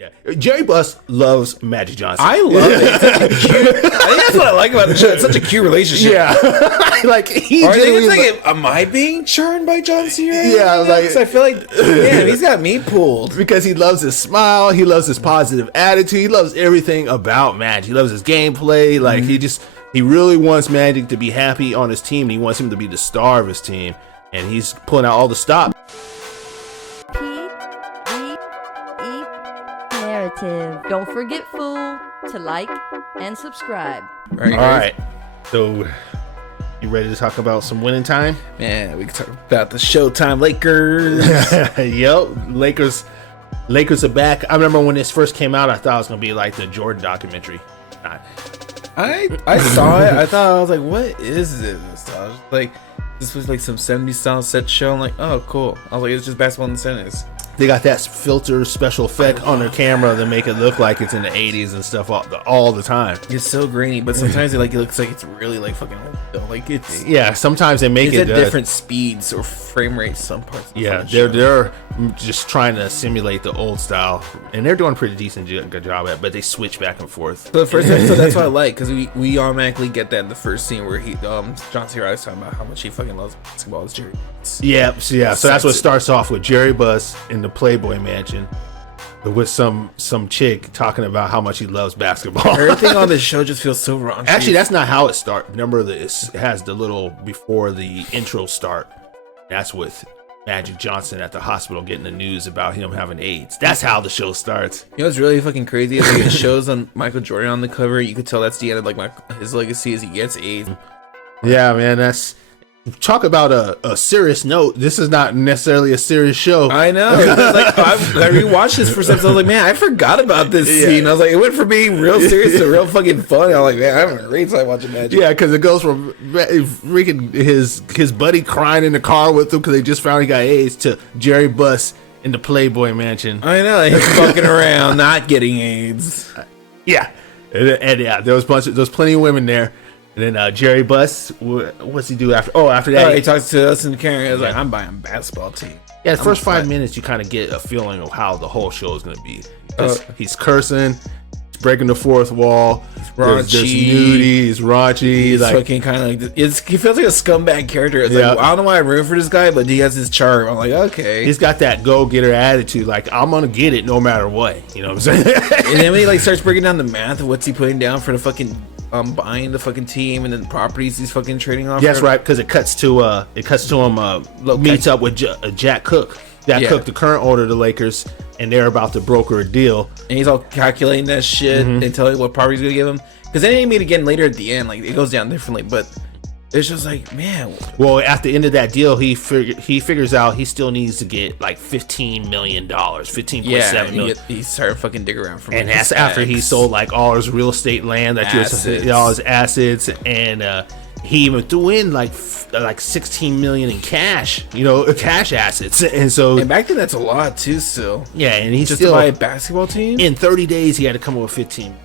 Yeah, Jerry Buss loves Magic Johnson. I love it. It's such a cute, I think that's what I like about the show. It's such a cute relationship. Yeah, like he. Or I think it's like, am I being charmed by John Cena? Yeah, like I feel like, man, he's got me pulled because he loves his smile, he loves his positive attitude, he loves everything about Magic. He loves his gameplay. Like he really wants Magic to be happy on his team. And he wants him to be the star of his team, and he's pulling out all the stops. Don't forget, fool, to like and subscribe. All right. So, you ready to talk about some winning time? Man, we can talk about the Showtime Lakers. Yep, Lakers are back. I remember when this first came out, I thought it was gonna be like the Jordan documentary. I saw it. I was like, what is this? I was like, this was like some 70s style set show. I'm like, oh, cool. I was like, it's just basketball in the 70s. They got that filter special effect on their camera to make it look like it's in the 80s and stuff all the time. It's so grainy, but sometimes it looks like it's really like fucking old though. Like it's sometimes they make it at different speeds or frame rates some parts. Yeah, they're just trying to simulate the old style, and they're doing a pretty decent good job at it, but they switch back and forth. So the first episode, that's what I like, because we automatically get that in the first scene where John Cena is talking about how much he fucking loves basketball as Jerry. Yeah. So that's what starts off with Jerry Buss in the Playboy Mansion with some chick talking about how much he loves basketball. Everything on this show just feels so wrong. Actually, that's not how it starts. Remember, it has the little before the intro start. That's with Magic Johnson at the hospital getting the news about him having AIDS. That's how the show starts. You know what's really fucking crazy? Like, it shows on Michael Jordan on the cover. You could tell that's the end of like his legacy as he gets AIDS. Yeah, man, that's. Talk about a serious note. This is not necessarily a serious show. I know. Like, I rewatched this for some. I was like, man, I forgot about this scene. I was like, it went from being real serious to real fucking fun. I was like, man, I'm having a great time watching Magic. Yeah, because it goes from freaking his buddy crying in the car with him because they just found he got AIDS to Jerry Buss in the Playboy Mansion. I know. He's fucking around, not getting AIDS. Yeah, and yeah, there was plenty of women there. And then Jerry Buss, what's he do after? Oh, after that, he talks to us in the camera. I was like, I'm buying a basketball team. Yeah, the first 5 minutes, you kind of get a feeling of how the whole show is going to be. He's cursing, he's breaking the fourth wall, there's nudity, he's raunchy. He's like, fucking kind of like, he feels like a scumbag character. It's like, well, I don't know why I'm rooting for this guy, but he has his charm. I'm like, okay. He's got that go-getter attitude, like, I'm going to get it no matter what. You know what I'm saying? And then when he like starts breaking down the math of what's he putting down for the fucking buying the fucking team and then the properties he's fucking trading off. That's right, because it cuts to him meets up with Jack Cook. Cook, the current owner of the Lakers, and they're about to broker a deal. And he's all calculating that shit and telling what property he's gonna give him. Because then they meet again later at the end. Like it goes down differently, but it's just like, man. Well, at the end of that deal, he figures out he still needs to get like $15 million, $15.7 million. He started fucking digging around for. And that's after he sold like all his real estate land, all his assets, and he even threw in like $16 million in cash, cash assets. And back then that's a lot too. Still, yeah, and he's just still to buy a basketball team in 30 days. He had to come up with 15.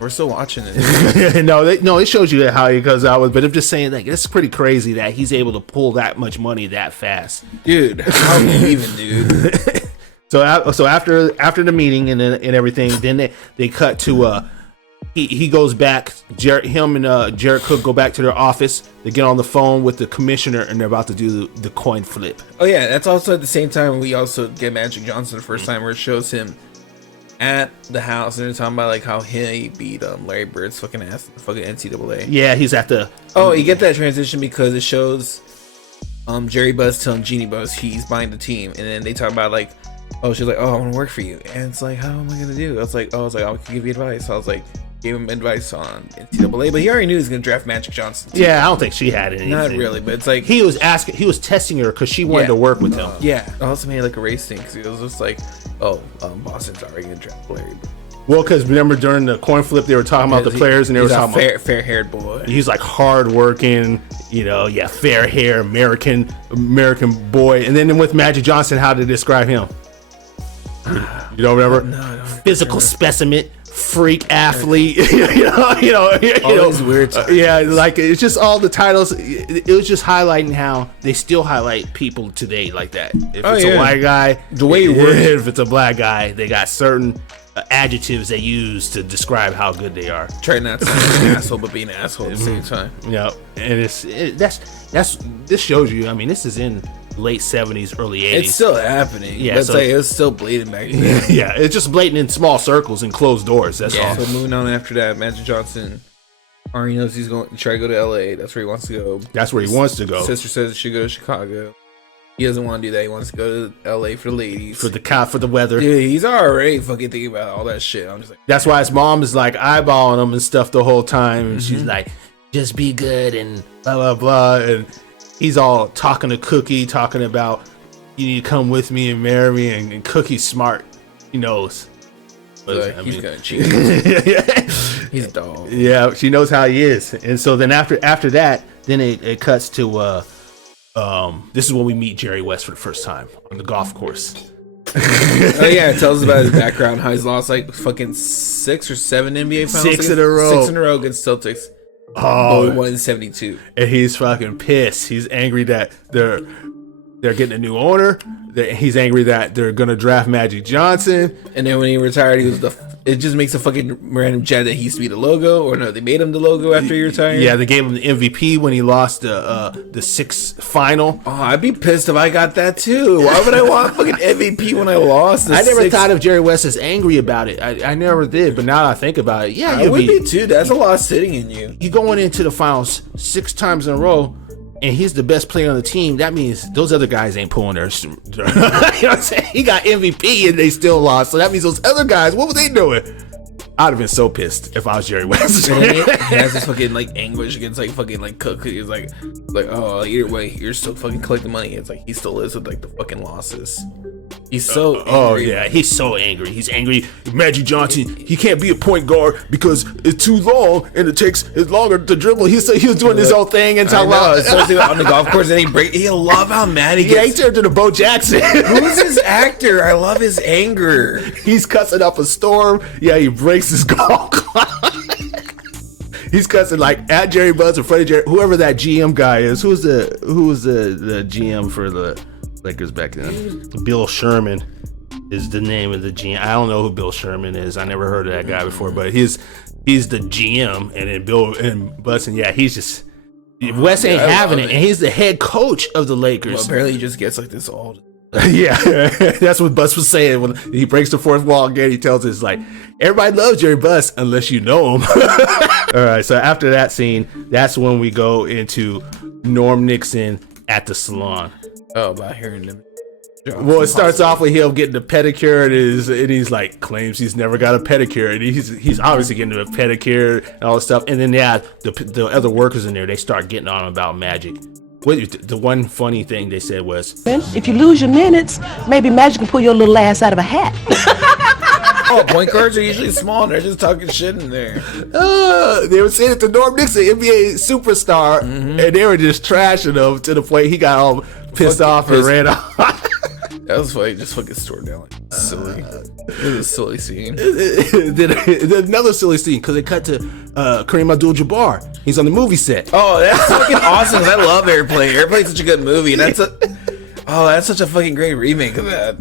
We're still watching it. No, it shows you how he goes out with. But I'm just saying, like, it's pretty crazy that he's able to pull that much money that fast, dude. How even, dude? So after the meeting and everything, then they cut to he goes back. Him and Jared Cook go back to their office. They get on the phone with the commissioner and they're about to do the coin flip. Oh yeah, that's also at the same time we also get Magic Johnson the first time where it shows him at the house and they're talking about like how he beat Larry Bird's fucking ass at the fucking NCAA. Yeah, he's at the. Oh, you get that transition because it shows Jerry Buss telling Jeannie Buss he's buying the team, and then they talk about like, oh, she's like, oh, I want to work for you, and it's like, how am I gonna do? I was like, I can give you advice. I was like, gave him advice on NCAA, but he already knew he was gonna draft Magic Johnson too. Yeah, I don't think she had anything. Not really, but it's like he was testing her because she wanted to work with him. Yeah, I also made like a race thing because he was just like, oh, Boston's already gonna draft Larry Bird. Well, because remember during the coin flip, they were talking about the players, and they were talking about fair-haired boy. He's like hard-working, fair hair, American boy. And then with Magic Johnson, how to describe him? You don't remember? No, I don't Physical specimen, freak athlete. All these weird titles. Yeah, like it's just all the titles. It was just highlighting how they still highlight people today like that. If it's a white guy, the way it works. If it's a black guy, they got certain adjectives they use to describe how good they are. Try not to be an asshole, but be an asshole at the same time. Yeah, and that's this shows you. I mean, this is in late 70s, early 80s. It's still happening. Yeah, But it's so- like it was still blatant back then. Yeah, it's just blatant in small circles and closed doors. That's all. So moving on after that, Magic Johnson already knows he's going to try to go to LA. That's where he wants to go. That's where he wants to go. Sister says he should go to Chicago. He doesn't want to do that. He wants to go to LA for the ladies. For the weather. Dude, he's already fucking thinking about all that shit. I'm just like, That's why his mom is like eyeballing him and stuff the whole time. And she's like, just be good and blah, blah, blah. And he's all talking to Cookie, talking about, you need to come with me and marry me. And Cookie's smart. He knows. But, he's gonna cheat. He's a dog. Yeah, she knows how he is. And so then after that, then it cuts to this is when we meet Jerry West for the first time on the golf course. Oh yeah, it tells us about his background, how he's lost like fucking 6 or 7 NBA finals. 6 in a row. 6 in a row against Celtics. Oh, He won in 72. and he's fucking pissed. He's angry that they're getting a new owner. He's angry that they're gonna draft Magic Johnson. And then when he retired, he was it just makes a fucking random chat that he used to be the logo, or no, they made him the logo after he retired. Yeah, they gave him the MVP when he lost the sixth final. Oh, I'd be pissed if I got that too. Why would I want fucking MVP when I lost? I never thought of Jerry West as angry about it. I never did, but now that I think about it, yeah, I would be too. That's a lot sitting in you. You going into the finals 6 times in a row, and he's the best player on the team. That means those other guys ain't pulling their. You know what I'm saying? He got MVP and they still lost. So that means those other guys, what were they doing? I'd have been so pissed if I was Jerry West. And he has this fucking like anguish against like fucking like Cook. He's like oh, either way, you're still fucking collecting money. It's like he still lives with like the fucking losses. He's so angry. Yeah, he's so angry. He's angry. Magic Johnson, he can't be a point guard because it's too long and it takes it longer to dribble. He was doing his own thing and talking about especially on the golf course, and he love how mad he yeah, he gets. turned into Bo Jackson. Who's this actor? I love his anger. He's cussing up a storm. Yeah, he breaks his golf club. He's cussing like at Jerry Buzz in front of Jerry, whoever that GM guy is. Who was the GM for the Lakers back then? Bill Sherman is the name of the GM. I don't know who Bill Sherman is. I never heard of that guy before, but he's the GM, and then Bill and Buzz, and yeah, he's just West ain't having it, and he's the head coach of the Lakers. Well, apparently, he just gets like this all. Yeah, that's what Bus was saying when he breaks the fourth wall again. He tells us like, everybody loves Jerry Buss unless you know him. All right, so after that scene, that's when we go into Norm Nixon at the salon. Oh, about hearing them. Well, it starts off with him getting a pedicure, and he's like claims he's never got a pedicure, and he's obviously getting a pedicure and all this stuff. And then yeah, the other workers in there, they start getting on him about Magic. The one funny thing they said was, if you lose your minutes, maybe Magic can pull your little ass out of a hat. Oh, point guards are usually small and they're just talking shit in there. They were saying it to Norm Nixon, NBA superstar, and they were just trashing him to the point he got all pissed off and ran off. That was funny, just fucking stored down like silly. It was a silly scene. Then another silly scene because it cut to Kareem Abdul-Jabbar. He's on the movie set. Oh, that's fucking awesome. 'Cause I love Airplane. Airplane's such a good movie. And that's such a fucking great remake of that.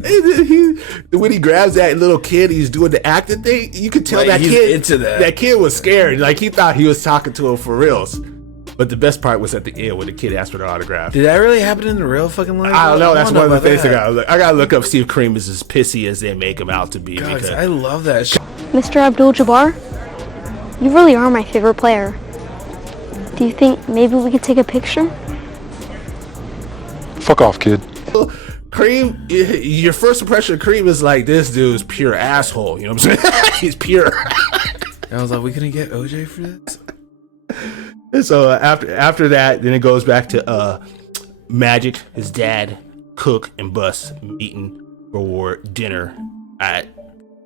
When he grabs that little kid, he's doing the acting thing. You could tell Like, that he's kid into that. That kid was scared. Like he thought he was talking to him for reals. But the best part was at the end when the kid asked for the autograph. Did that really happen in the real fucking life? I don't know. That's one of the things that. I gotta look up, see if Kareem is as pissy as they make him out to be. God, Because I love that shit. Mr. Abdul-Jabbar, you really are my favorite player. Do you think maybe we could take a picture? Fuck off, kid. Kareem, your first impression of Kareem is like, this dude's pure asshole. You know what I'm saying? He's pure. I was like, we couldn't get OJ for this? And so after that, then it goes back to Magic, his dad, Cook, and Bus meeting for dinner at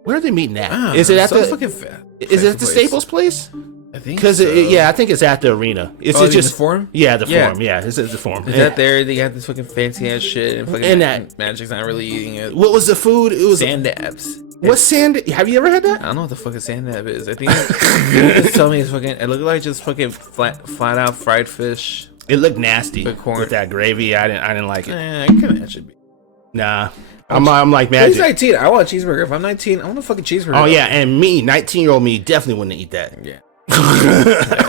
where are they meeting at? Is it at the fucking fat? Is it at the Staples place? I think because so. I think it's at the arena. It's just the forum. Yeah, the forum. Yeah, it's the forum. Is that there? They got this fucking fancy ass shit, and fucking And that- Magic's not really eating it. What was the food? It was Sand dabs. What's sand? Have you ever had I that? don't know what the fuck a sand dab is. I think just tell me it's fucking. It looked like just fucking flat out fried fish. It looked nasty With corn. with that gravy. I didn't like it. I kind of should be. Nah, I'm like He's Magic. 19. I want a cheeseburger. If I'm 19, I want a fucking cheeseburger. Oh yeah, and me, 19-year-old me, definitely wouldn't eat that. Yeah.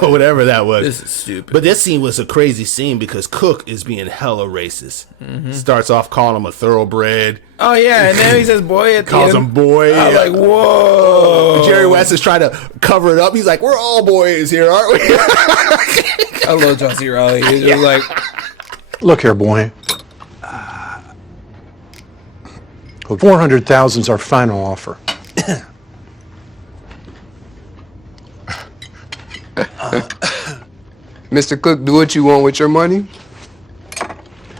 Whatever that was. This is stupid. But this scene was a crazy scene because Cook is being hella racist. Starts off calling him a thoroughbred. Oh yeah, and then he says boy at the Calls end. him boy. I'm like, whoa. Jerry West is trying to cover it up. He's like, we're all boys here, aren't we? I love John C. Reilly. He's just like, Look here, boy. 400,000 is our final offer. Mr. Cook, do what you want with your money.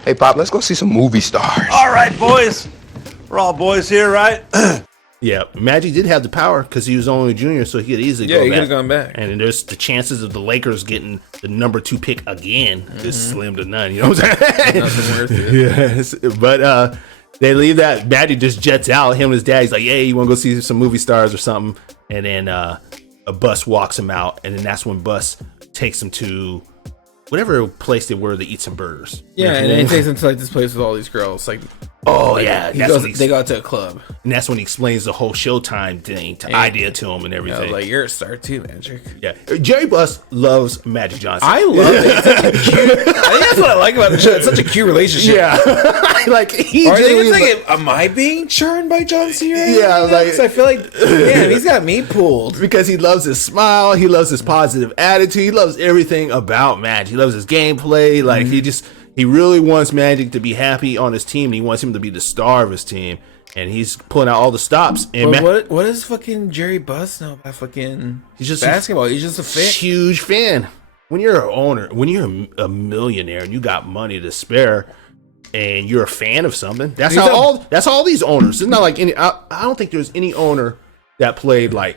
Hey, Pop, let's go see some movie stars. All right, boys. We're all boys here, right? Yeah, Magic did have the power because he was only a junior, so he could easily yeah, go he back. could have gone back. And then there's the chances of the Lakers getting the number 2 pick again. Just slim to none, you know what I'm saying? Nothing worth it. Yes, but they leave that. Magic just jets out. Him and his dad. He's like, "Hey, you want to go see some movie stars or something?" And then a bus walks him out, and then that's when Bus takes him to whatever place they were to eat some burgers. Yeah, and then he takes him to like this place with all these girls. Like, Oh yeah, they go out to a club. and that's when he explains the whole Showtime thing idea to him and I everything. was like, you're a star too, Magic. Yeah, Jerry Buss loves Magic Johnson. I love it. It's such a cute, I think that's what I like about the show. It's such a cute relationship. Yeah, like he. Or I think genuinely it's like, am I being churned by John C. Reilly? Yeah, like- 'Cause I feel like, damn, he's got me pulled. because he loves his smile, he loves his positive attitude, he loves everything about Magic. He loves his gameplay. Like he really wants Magic to be happy on his team. And he wants him to be the star of his team, and he's pulling out all the stops. And But what does fucking Jerry Buss know about fucking He's just basketball? He's just a fan. huge fan. When you're an owner, when you're a millionaire and you got money to spare, and you're a fan of something, that's all these owners. It's not like any. I don't think there's any owner that played like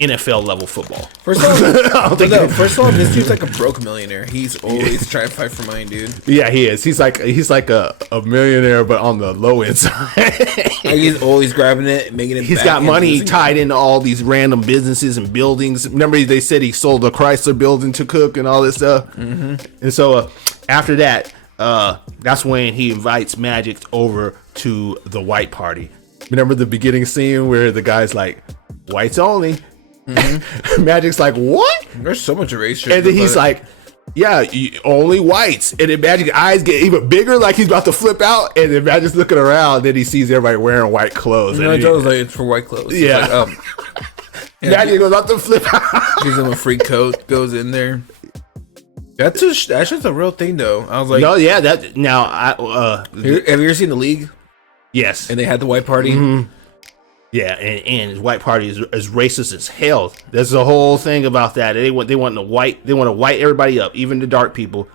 NFL level football. First of all, this dude's like a broke millionaire. He's always trying to fight for money, dude. Yeah, he is. He's like a millionaire, but on the low end side. Like, he's always grabbing it, making it. He's back got and money losing tied into all these random businesses and buildings. Remember, they said he sold the Chrysler building to Cook and all this stuff. Mm-hmm. And so after that, that's when he invites Magic over to the white party. Remember the beginning scene where the guy's like, "Whites only." Mm-hmm. Magic's like, "What?" There's so much erasure. And then he's like, "Yeah, only whites." And then Magic's eyes get even bigger, like he's about to flip out. And then Magic's looking around, and then he sees everybody wearing white clothes. "No, And I was like, it's for white clothes." Yeah. Like, Magic goes out to flip out. gives him a free coat, goes in there. That's just a real thing, though. I was like, No, yeah, that now have you ever seen The League? yes, And they had the white party. Mm-hmm. yeah, and his white party is racist as hell. There's the whole thing about that. They want to white everybody up, even the dark people.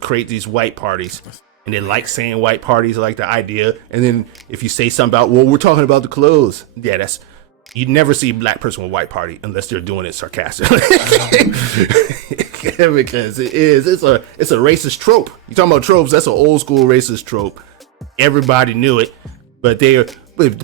Create these white parties, and they like saying white parties, like the idea. And then if you say something about, well, we're talking about the clothes, yeah, that's. You never see a black person with white party unless they're doing it sarcastically. Because it's a racist trope. You talking about tropes? That's an old school racist trope. Everybody knew it, but the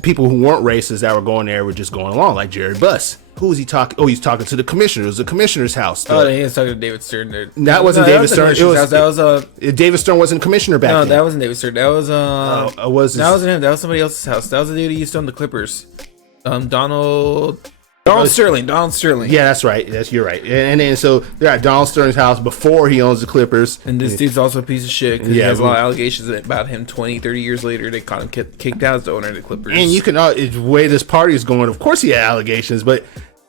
people who weren't racist that were going there were just going along, like Jerry Buss. Who was he talking? Oh, he's talking to the commissioner. It was the commissioner's house. Oh, he was talking to David Stern there. That wasn't David Stern. That was David Stern wasn't commissioner back then. No, that wasn't David Stern. That was That wasn't him. That was somebody else's house. That was the dude who used to own the Clippers. Donald Sterling. Yeah, that's right. You're right. And then so they're at Donald Stern's house before he owns the Clippers. And this dude's also a piece of shit because he Yeah, has a lot of allegations about him 20, 30 years later. They caught him kicked out as the owner of the Clippers. And you can the way this party is going, of course he had allegations, but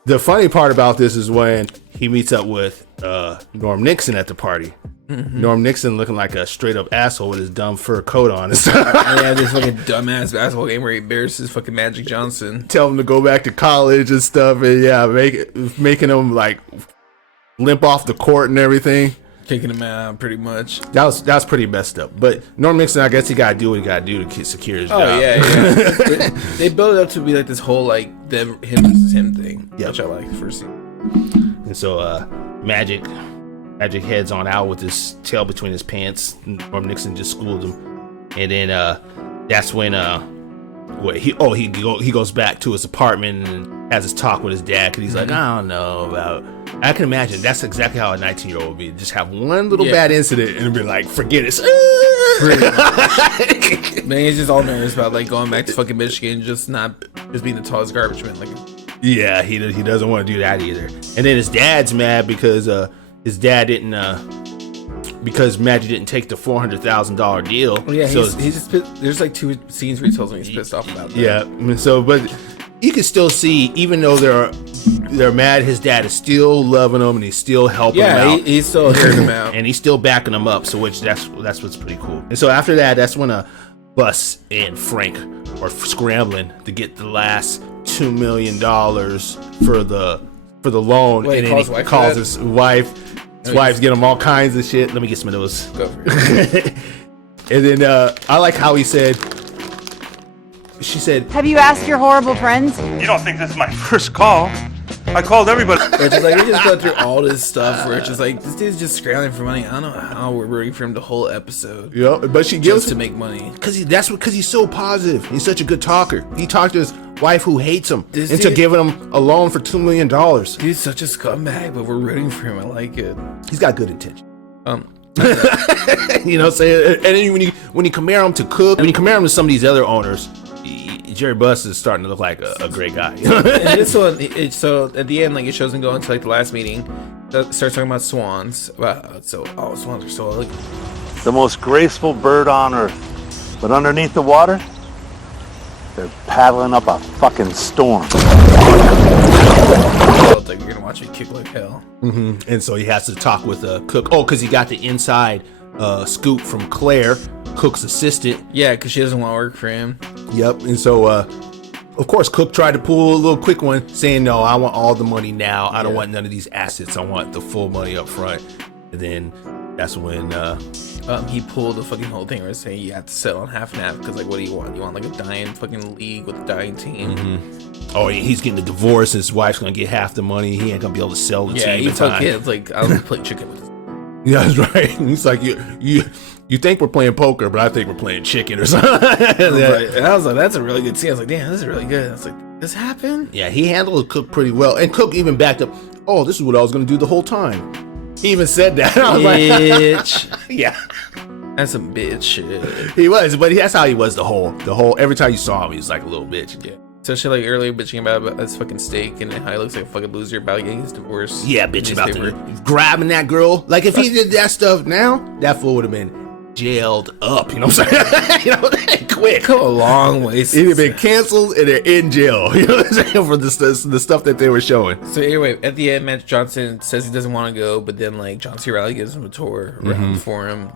the funny part about this is when he meets up with Norm Nixon at the party. Mm-hmm. Norm Nixon looking like a straight up asshole with his dumb fur coat on and stuff. And they have this fucking dumbass basketball game where he embarrasses fucking Magic Johnson. Tell him to go back to college and stuff, and yeah, making him like limp off the court and everything. Kicking him out, pretty much. That was pretty messed up. But Norm Nixon, I guess he gotta do what he gotta do to secure his job. Oh yeah. They built it up to be like this whole like him versus him thing, which I like the first scene. And so Magic heads on out with his tail between his pants. Norm Nixon just schooled him, and then that's when he goes back to his apartment and has his talk with his dad, because he's like, I don't know about. I can imagine that's exactly how a 19-year-old would be. Just have one little bad incident and be like, forget it. Man, he's just all nervous about like going back to fucking Michigan, just being the tallest garbage man. Like, yeah, he doesn't want to do that either. And then his dad's mad because his dad didn't because Magic didn't take the $400,000 deal. Well, yeah, so he's just pissed. There's like 2 scenes where he tells me he's pissed off about that. Yeah, so but you can still see, even though they're mad, his dad is still loving him and he's still helping him out. He's still hearing him out, and he's still backing him up. So that's what's pretty cool. And so after that, that's when Bus and Frank are scrambling to get the last $2 million for the loan. Wait, and then he calls his wife. His wife's getting him all kinds of shit. Let me get some of those. Go for it. And then I like how she said, have you asked your horrible friends? You don't think this is my first call? I called everybody. It's just like we just go through all this stuff where it's just like this dude's just scrambling for money. I don't know how we're rooting for him the whole episode. Yeah, but she gives to make money because he's so positive. He's such a good talker. He talked to his wife who hates him into giving him a loan for $2 million. Dude's such a scumbag, but we're rooting for him. I like it. He's got good intention. You know, saying, and then when you compare him to Cook, when you compare him to some of these other owners, Jerry Buss is starting to look like a great guy. And this one, so at the end, like it shows him going to like the last meeting, starts talking about swans. Swans are so like The most graceful bird on earth. But underneath the water, they're paddling up a fucking storm. like you're gonna watch me kick like hell. Mm-hmm. And so he has to talk with Cook. Oh, because he got the inside scoop from Claire, Cook's assistant. Yeah, because she doesn't want to work for him. Yep. And so, of course, Cook tried to pull a little quick one, saying, no, I want all the money now. I don't want none of these assets. I want the full money up front. And then that's when he pulled the fucking whole thing where it's saying you have to settle on half and half, because like, what do you want? You want like a dying fucking league with a dying team? Mm-hmm. Oh, he's getting a divorce. His wife's gonna get half the money. He ain't gonna be able to sell the team. Yeah, he in time. kids like I'll play chicken with this. Yeah, that's right. He's like, you think we're playing poker, but I think we're playing chicken or something. And I was like, that's a really good scene. I was like, damn, this is really good. I was like, this happened? Yeah, he handled Cook pretty well, and Cook even backed up. Oh, this is what I was gonna do the whole time. He even said that. I was bitch. like, yeah. That's some bitch shit. He was, but that's how he was the whole. Every time you saw him, he was like a little bitch. Yeah. So she like earlier bitching about his fucking steak and how he looks like a fucking loser about getting his divorce. Yeah, bitching about grabbing that girl. Like if he did that stuff now, that fool would have been jailed up. You know what I'm saying? You know, quick. Come a long way. He'd have been canceled and they're in jail. You know what I'm saying? For the stuff that they were showing. So anyway, at the end, Matt Johnson says he doesn't want to go, but then like John C. Reilly gives him a tour around for him.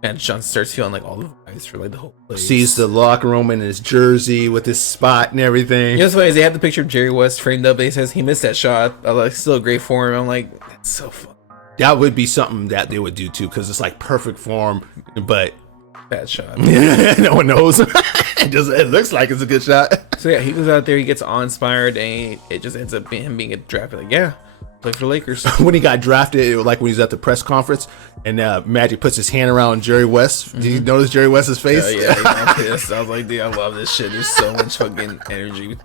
And Johnson starts feeling like all the vibes for like the whole place. Sees the locker room in his jersey with his spot and everything. You know what's funny is they have the picture of Jerry West framed up. And he says he missed that shot. I like still great form. I'm like, that's so fun. That would be something that they would do too, because it's like perfect form, but bad shot. No one knows. It looks like it's a good shot. So yeah, he goes out there, he gets awe-inspired, and it just ends up him being drafted. Like, yeah, play for the Lakers. When he got drafted, it was like when he was at the press conference, and Magic puts his hand around Jerry West. Did you notice Jerry West's face? Yeah, he got pissed. I was like, dude, I love this shit. There's so much fucking energy.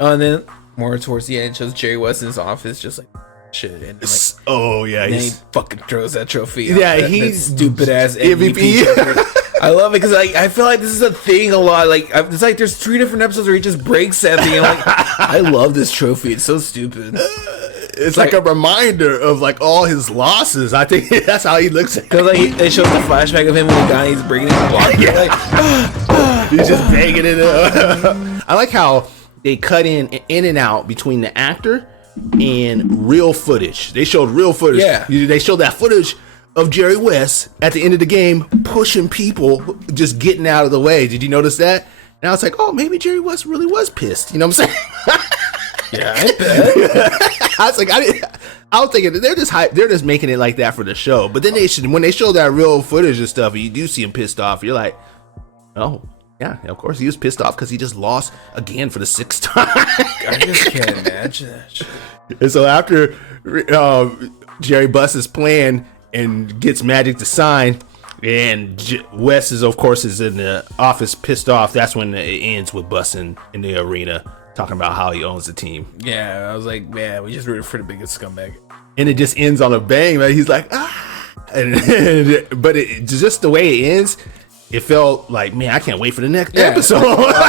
And then more towards the end, it shows Jerry West in his office, just like shit. And like, oh yeah, and then he fucking throws that trophy. Yeah, he's stupid ass MVP. I love it because I feel like this is a thing a lot. Like it's like there's 3 different episodes where he just breaks that thing. I'm like, I love this trophy. It's so stupid. It's like a reminder of like all his losses. I think that's how he looks at it. Because like they show the flashback of him when the guy he's breaking it walking. Yeah. Like, he's just banging it up. I like how they cut in and out between the actor and real footage. They showed real footage. Yeah. They showed that footage of Jerry West at the end of the game pushing people, just getting out of the way. Did you notice that? And I was like, oh, maybe Jerry West really was pissed. You know what I'm saying? Yeah, I bet. I was like, I was thinking they're just making it like that for the show. But then when they show that real footage and stuff, and you do see him pissed off, you're like, oh, Yeah, of course he was pissed off because he just lost again for the 6th time. I just can't imagine that shit. And so after Jerry busts his plan and gets Magic to sign, and Wes is, of course, is in the office pissed off. That's when it ends with Bus in the arena talking about how he owns the team. Yeah, I was like, man, we just rooted for the biggest scumbag. And it just ends on a bang. Right? He's like, ah. But just the way it ends, it felt like, man, I can't wait for the next episode.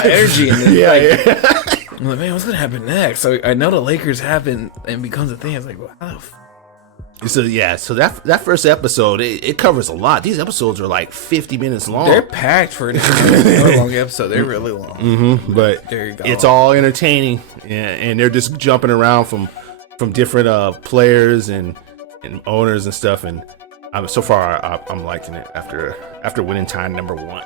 Energy in it. Yeah. I'm like, man, what's gonna happen next? So I know the Lakers happen and becomes a thing. I was like, well, how the f-? So that first episode, it covers a lot. These episodes are like 50 minutes long. They're packed for a long episode. They're really long. But There you go. it's all entertaining, and they're just jumping around from different players and owners and stuff. And so far, I'm liking it after winning time number 1.